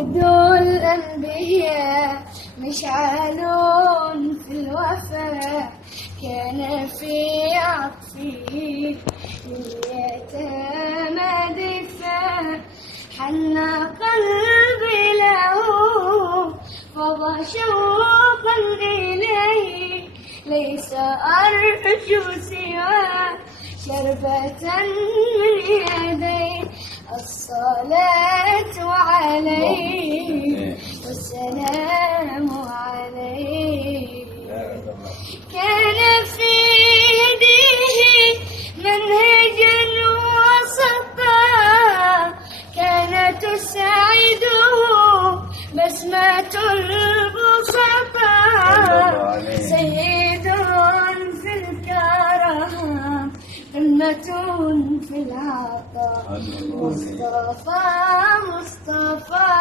سيد الأنبياء مشعل في الوفاء، كان في عطفه لليتامى دفاع، حن قلبي له فضى شوقا إليه، ليس أرجو سوى شربة من يديه. الصلاة عليه والسلام عليه، كان في يديه منهجا وسطا، كان تساعده بسمة البسطاء، سيد في الكرم قمة في العطاء، مصطفى